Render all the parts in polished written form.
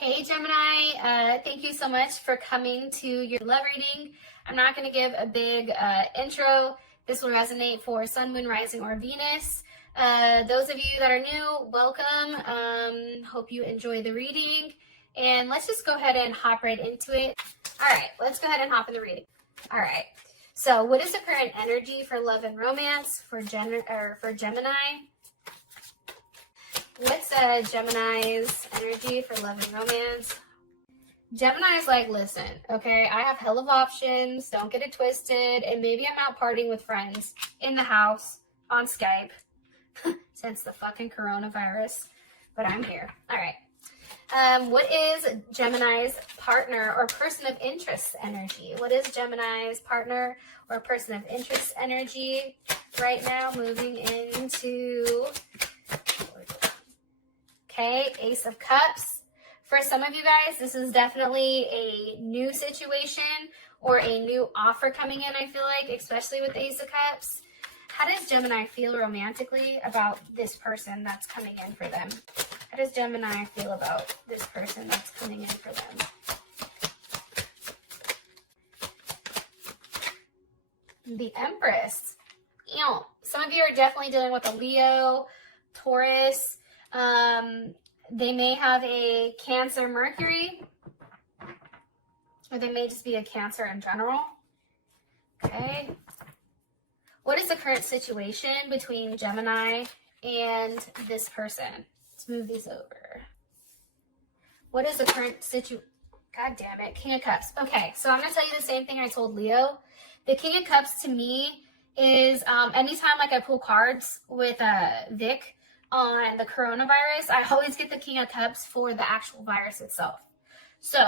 Hey Gemini, thank you so much for coming to your love reading. I'm not going to give a big intro. This will resonate for Sun, Moon, Rising, or Venus. Those of you that are new, welcome. Hope you enjoy the reading. And let's just go ahead and hop right into it. All right, let's go ahead and hop in the reading. All right, so what is the current energy for love and romance for Gemini? What's Gemini's energy for love and romance? Gemini's like, listen, okay, I have hell of options. Don't get it twisted. And maybe I'm out partying with friends in the house on Skype since the fucking coronavirus. But I'm here. All right. What is Gemini's partner or person of interest energy? What is Gemini's partner or person of interest energy right now moving into... Okay, Ace of Cups. For some of you guys, this is definitely a new situation or a new offer coming in, I feel like, especially with the Ace of Cups. How does Gemini feel romantically about this person that's coming in for them? How does Gemini feel about this person that's coming in for them? The Empress. You know, some of you are definitely dealing with a Leo, Taurus. They may have a Cancer Mercury, or they may just be a Cancer in general. Okay. What is the current situation between Gemini and this person? Let's move these over. What is the current situation? God damn it. King of Cups. Okay, so I'm going to tell you the same thing I told Leo. The King of Cups to me is anytime like I pull cards with Vic on the coronavirus, I always get the King of Cups for the actual virus itself. So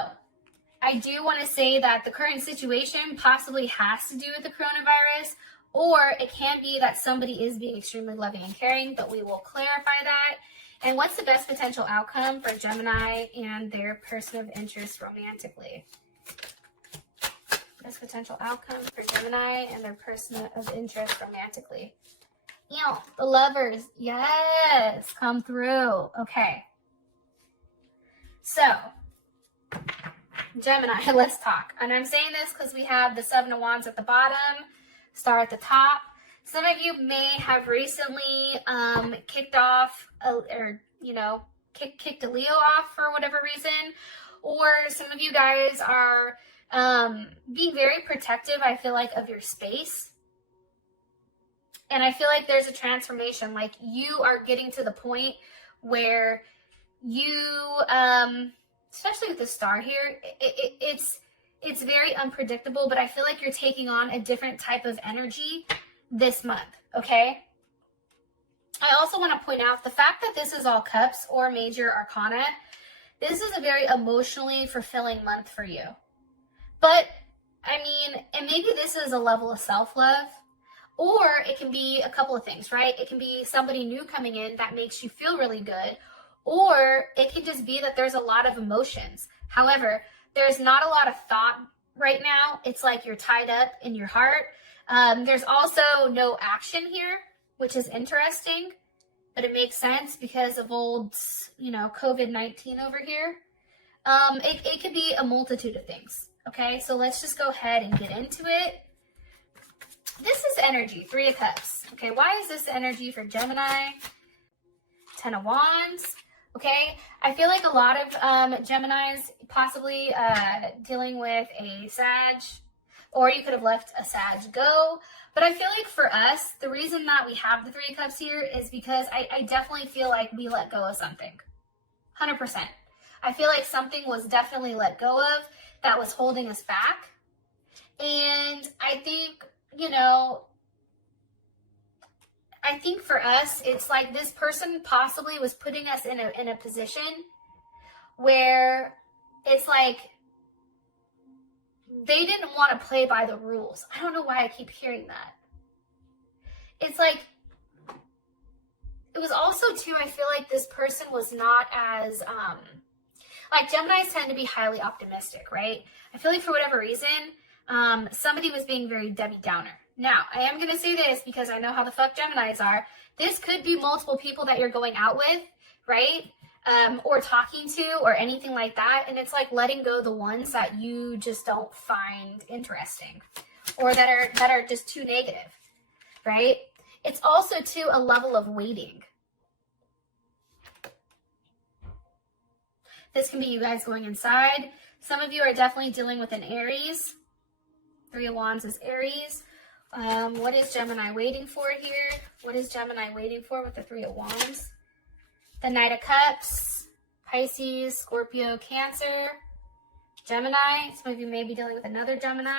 I do want to say that the current situation possibly has to do with the coronavirus, or it can be that somebody is being extremely loving and caring, but we will clarify that. And what's the best potential outcome for Gemini and their person of interest romantically? Best potential outcome for Gemini and their person of interest romantically. You know, the Lovers, yes, come through. Okay. So, Gemini, let's talk. And I'm saying this because we have the Seven of Wands at the bottom, Star at the top. Some of you may have recently kicked off, kicked a Leo off for whatever reason. Or some of you guys are being very protective, I feel like, of your space. And I feel like there's a transformation, like you are getting to the point where you, especially with the star here, it's very unpredictable, but I feel like you're taking on a different type of energy this month, okay? I also want to point out the fact that this is all cups or major arcana, this is a very emotionally fulfilling month for you. But, I mean, and maybe this is a level of self-love, or it can be a couple of things, right? It can be somebody new coming in that makes you feel really good, or it can just be that there's a lot of emotions. However, there's not a lot of thought right now. It's like you're tied up in your heart. There's also no action here, which is interesting, but it makes sense because of old, COVID-19 over here. It could be a multitude of things, okay? So let's just go ahead and get into it. This is energy, Three of Cups. Okay, why is this energy for Gemini? Ten of Wands. Okay, I feel like a lot of Geminis possibly dealing with a Sag, or you could have left a Sag go. But I feel like for us, the reason that we have the Three of Cups here is because I definitely feel like we let go of something. 100%. I feel like something was definitely let go of that was holding us back. And I think, I think for us, it's like this person possibly was putting us in a position where it's like they didn't want to play by the rules. I don't know why I keep hearing that. It's like, it was also too, I feel like this person was not as, like Geminis tend to be highly optimistic, right? I feel like for whatever reason, somebody was being very Debbie Downer. Now, I am going to say this because I know how the fuck Geminis are. This could be multiple people that you're going out with, right? or talking to or anything like that. And it's like letting go the ones that you just don't find interesting or that are just too negative, right? It's also too a level of waiting. This can be you guys going inside. Some of you are definitely dealing with an Aries. Three of Wands is Aries. What is Gemini waiting for here? What is Gemini waiting for with the Three of Wands? The Knight of Cups, Pisces, Scorpio, Cancer, Gemini. Some of you may be dealing with another Gemini.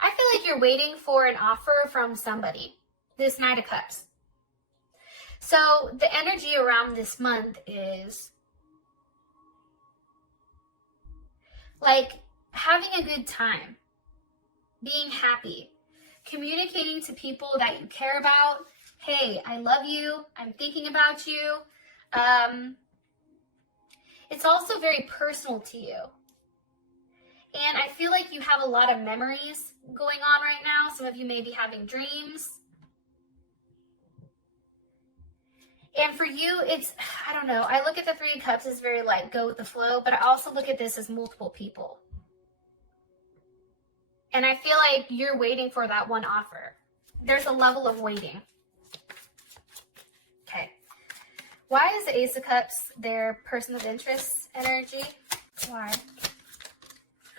I feel like you're waiting for an offer from somebody. This Knight of Cups. So the energy around this month is like having a good time, being happy, communicating to people that you care about. Hey, I love you. I'm thinking about you. It's also very personal to you. And I feel like you have a lot of memories going on right now. Some of you may be having dreams. And for you, it's, I don't know. I look at the Three of Cups as very like go with the flow, but I also look at this as multiple people. And I feel like you're waiting for that one offer. There's a level of waiting. Okay. Why is the Ace of Cups their person of interest energy? Why?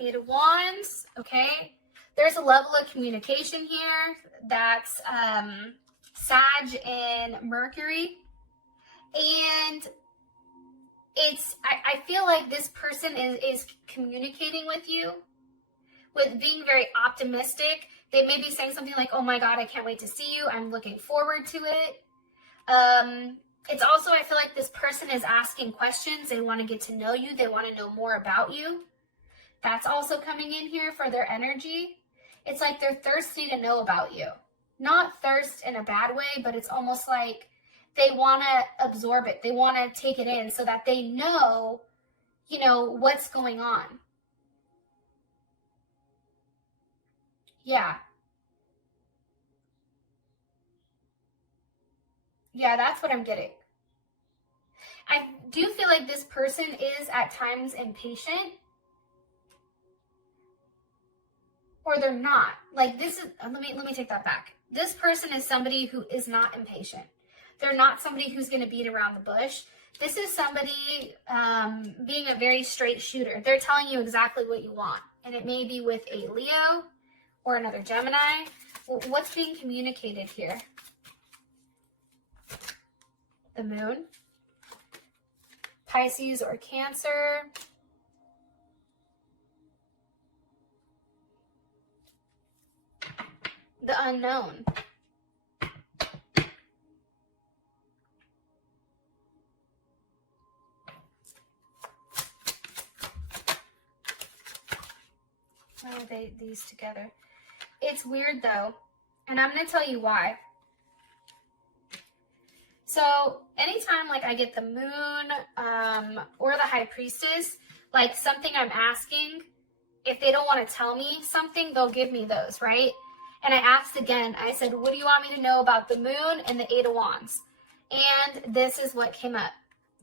Eight of Wands. Okay. There's a level of communication here. That's Sag and Mercury. And it's, I feel like this person is communicating with you with being very optimistic. They may be saying something like, oh my God, I can't wait to see you. I'm looking forward to it. It's also, I feel like this person is asking questions. They want to get to know you. They want to know more about you. That's also coming in here for their energy. It's like they're thirsty to know about you. Not thirst in a bad way, but it's almost like they want to absorb it. They want to take it in so that they know, you know, what's going on. Yeah. Yeah, that's what I'm getting. I do feel like this person is at times impatient. Or they're not. Like this is, let me take that back. This person is somebody who is not impatient. They're not somebody who's going to beat around the bush. This is somebody being a very straight shooter. They're telling you exactly what you want. And it may be with a Leo or another Gemini. What's being communicated here? The Moon. Pisces or Cancer. The Unknown. Why are these together? It's weird though, and I'm going to tell you why. So anytime like I get the Moon or the High Priestess, like something I'm asking, if they don't want to tell me something, they'll give me those, right? And I asked again, I said, what do you want me to know about the Moon and the Eight of Wands? And this is what came up.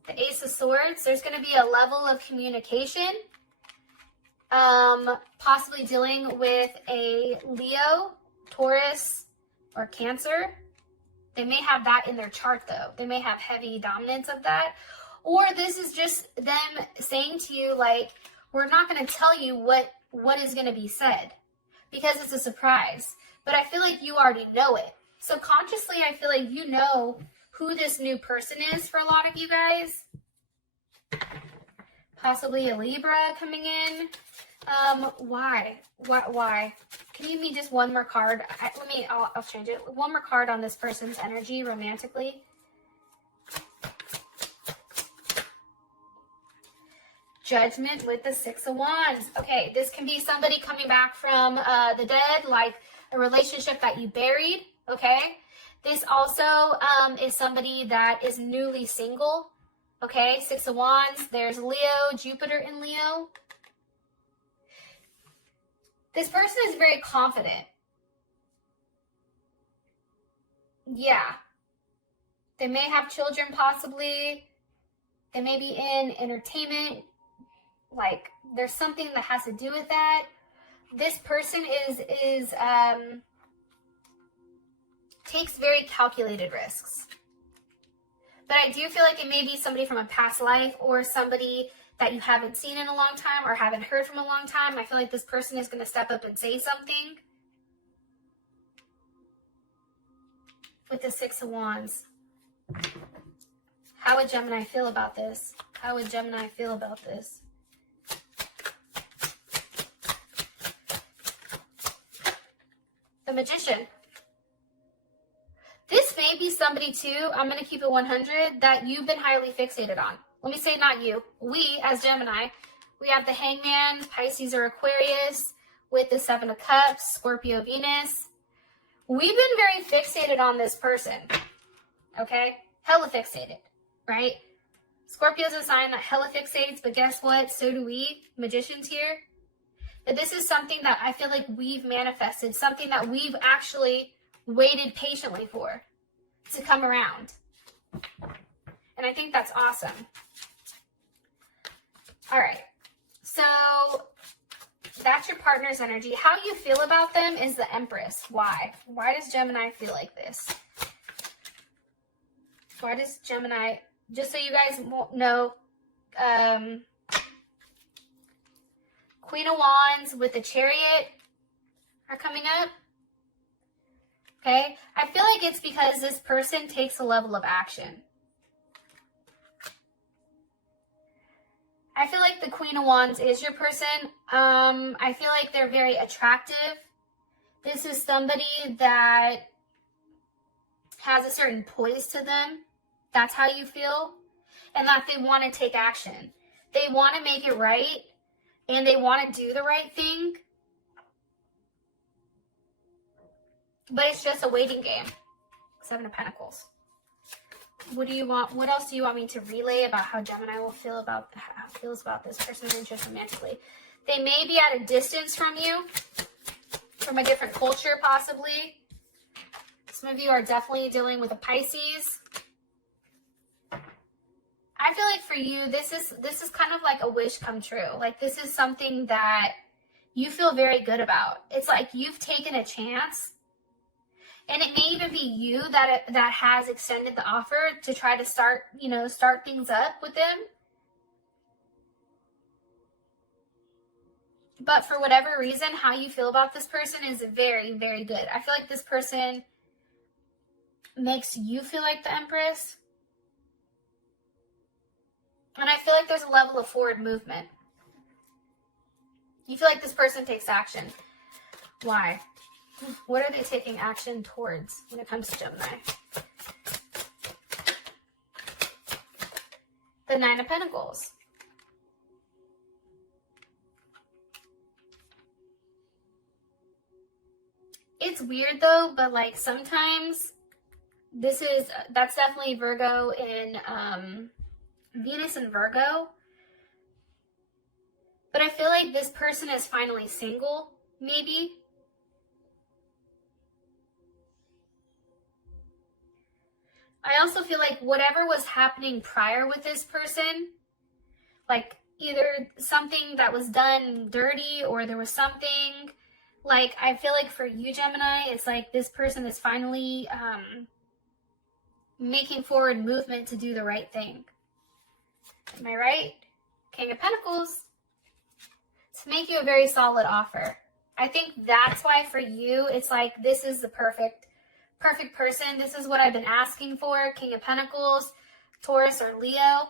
The Ace of Swords, there's going to be a level of communication, possibly dealing with a Leo, Taurus, or Cancer. They may have that in their chart though. They may have heavy dominance of that. Or this is just them saying to you, like, we're not going to tell you what is going to be said because it's a surprise. But I feel like you already know it. Subconsciously, I feel like you know who this new person is for a lot of you guys. Possibly a Libra coming in. Why? Can you give me just one more card? I'll change it. One more card on this person's energy romantically. Judgment with the Six of Wands. Okay, this can be somebody coming back from the dead, like a relationship that you buried, okay? This also is somebody that is newly single, okay? Six of Wands, there's Leo, Jupiter in Leo. This person is very confident. Yeah. They may have children possibly. They may be in entertainment. Like, there's something that has to do with that. This person takes very calculated risks. But I do feel like it may be somebody from a past life or somebody that you haven't seen in a long time or haven't heard from a long time. I feel like this person is going to step up and say something. With the Six of Wands. How would Gemini feel about this? How would Gemini feel about this? The Magician. This may be somebody too, I'm going to keep it 100, that you've been highly fixated on. Let me say not you. We, as Gemini, we have the Hangman, Pisces or Aquarius, with the Seven of Cups, Scorpio, Venus. We've been very fixated on this person, okay? Hella fixated, right? Scorpio's a sign that hella fixates, but guess what? So do we, magicians here. But this is something that I feel like we've manifested, something that we've actually waited patiently for to come around. And I think that's awesome. All right, so that's your partner's energy. How you feel about them is the Empress. Why? Why does Gemini feel like this? Why does Gemini, just so you guys know, Queen of Wands with the Chariot are coming up. Okay? I feel like it's because this person takes a level of action. I feel like the Queen of Wands is your person. I feel like they're very attractive. This is somebody that has a certain poise to them. That's how you feel. And that they want to take action. They want to make it right. And they want to do the right thing. But it's just a waiting game. Seven of Pentacles. What do you want? What else do you want me to relay about how Gemini will feels about this person's interest romantically? They may be at a distance from you, from a different culture possibly. Some of you are definitely dealing with a Pisces. I feel like for you, this is kind of like a wish come true. Like, this is something that you feel very good about. It's like you've taken a chance. And it may even be you that has extended the offer to try to start things up with them. But for whatever reason, how you feel about this person is very, very good. I feel like this person makes you feel like the Empress. And I feel like there's a level of forward movement. You feel like this person takes action. Why? What are they taking action towards when it comes to Gemini? The Nine of Pentacles. It's weird though, but like sometimes that's definitely Virgo and Venus and Virgo. But I feel like this person is finally single, maybe. I also feel like whatever was happening prior with this person, like either something that was done dirty or there was something, like I feel like for you, Gemini, it's like this person is finally making forward movement to do the right thing. Am I right? King of Pentacles. To make you a very solid offer. I think that's why for you, it's like this is the perfect person. This is what I've been asking for. King of Pentacles, Taurus or Leo.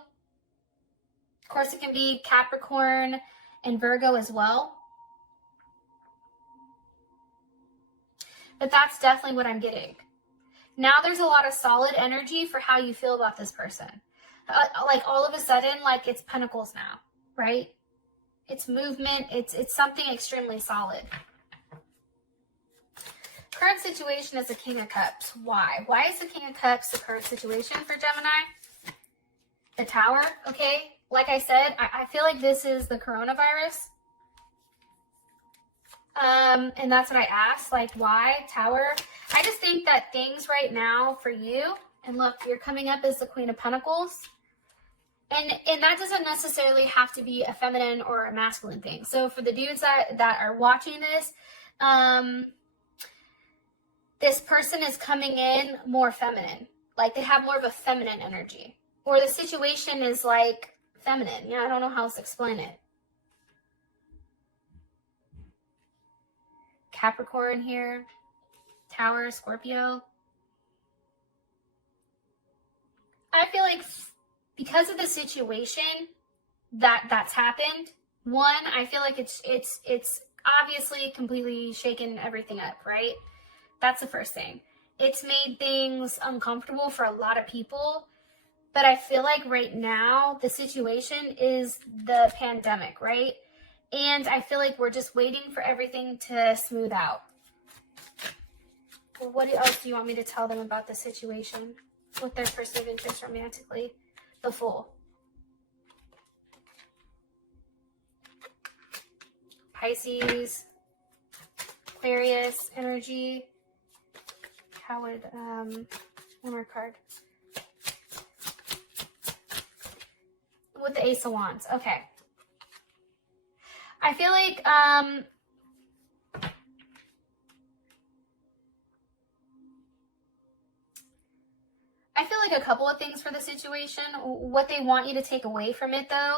Of course, it can be Capricorn and Virgo as well. But that's definitely what I'm getting. Now there's a lot of solid energy for how you feel about this person. Like all of a sudden, like it's Pentacles now, right? It's movement. It's something extremely solid. Current situation is the King of Cups. Why? Why is the King of Cups the current situation for Gemini? The Tower, okay? Like I said, I feel like this is the coronavirus. And that's what I asked, like why? Tower. I just think that things right now for you And look, you're coming up as the Queen of Pentacles. And that doesn't necessarily have to be a feminine or a masculine thing. So for the dudes that are watching this, this person is coming in more feminine. Like they have more of a feminine energy. Or the situation is like feminine. Yeah, I don't know how else to explain it. Capricorn here. Tower, Scorpio. I feel like because of the situation that's happened, one, I feel like it's obviously completely shaken everything up, right? That's the first thing. It's made things uncomfortable for a lot of people, but I feel like right now the situation is the pandemic, right? And I feel like we're just waiting for everything to smooth out. Well, what else do you want me to tell them about the situation with their person of interest romantically? The Fool. Pisces, Aquarius energy. How would, one more card. With the Ace of Wands. Okay. I feel like, a couple of things for the situation. What they want you to take away from it, though,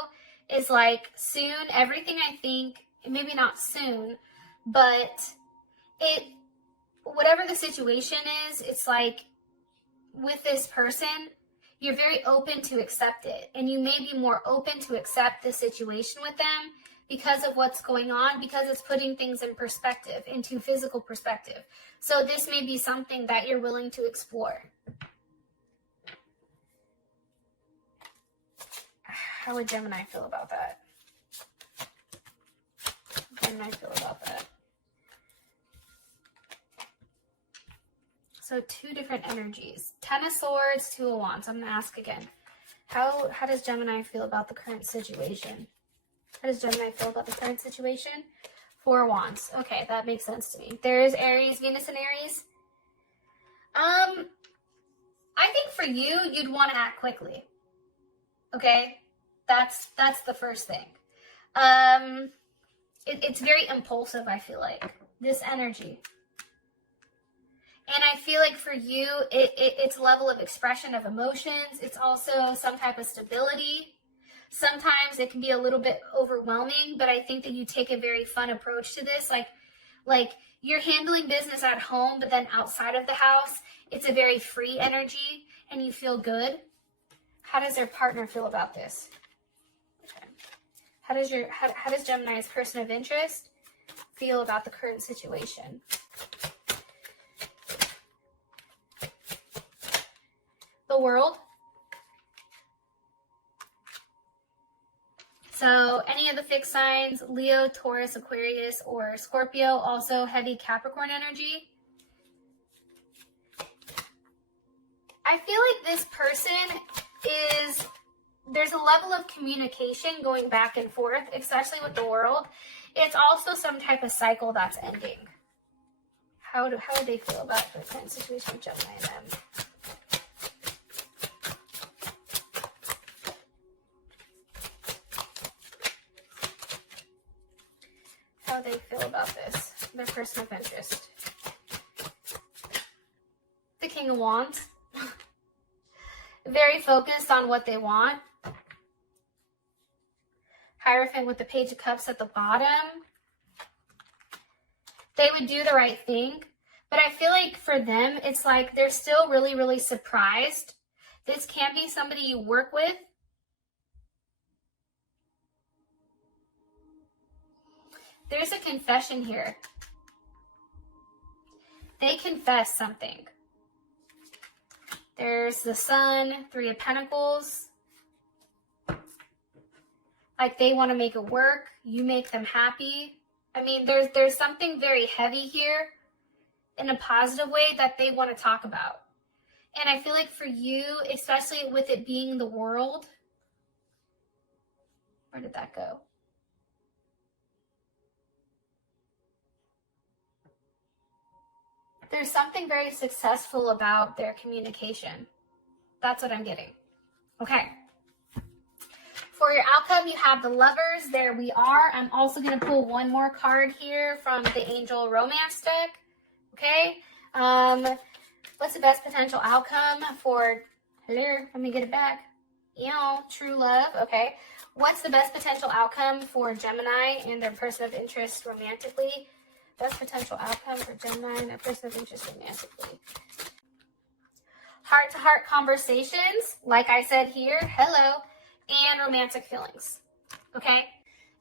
is like soon, everything I think, maybe not soon, but whatever the situation is, it's like with this person, you're very open to accept it. And you may be more open to accept the situation with them because of what's going on, because it's putting things in perspective, into physical perspective. So this may be something that you're willing to explore. How would Gemini feel about that? So two different energies. 10 of Swords, 2 of Wands. I'm going to ask again. How does Gemini feel about the current situation? How does Gemini feel about the current situation? 4 of Wands. Okay, that makes sense to me. There's Aries, Venus and Aries. I think for you, you'd want to act quickly. Okay? That's the first thing. It's very impulsive, I feel like. This energy. And I feel like for you, it's level of expression of emotions. It's also some type of stability. Sometimes it can be a little bit overwhelming, but I think that you take a very fun approach to this. Like you're handling business at home, but then outside of the house, it's a very free energy and you feel good. How does their partner feel about this? Okay. How does Gemini's person of interest feel about the current situation? The World. So any of the fixed signs, Leo, Taurus, Aquarius, or Scorpio, also heavy Capricorn energy. I feel like this person there's a level of communication going back and forth, especially with the World. It's also some type of cycle that's ending. How do they feel about the current situation with Gemini and them? How they feel about this, their person of interest. The King of Wands. Very focused on what they want. Hierophant with the Page of Cups at the bottom. They would do the right thing, but I feel like for them, it's like they're still really, really surprised. This can be somebody you work with. There's a confession here. They confess something. There's the Sun, 3 of Pentacles. Like they want to make it work. You make them happy. I mean, there's something very heavy here in a positive way that they want to talk about. And I feel like for you, especially with it being the World, where did that go? There's something very successful about their communication. That's what I'm getting. Okay. For your outcome, you have the Lovers. There we are. I'm also going to pull one more card here from the Angel Romance deck. Okay. What's the best potential outcome for, hello, let me get it back. True love. Okay. What's the best potential outcome for Gemini and their person of interest romantically? Best potential outcome for Gemini and their person of interest romantically. Heart-to-heart conversations, like I said here, hello, and romantic feelings. Okay?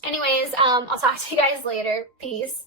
Anyways, I'll talk to you guys later. Peace.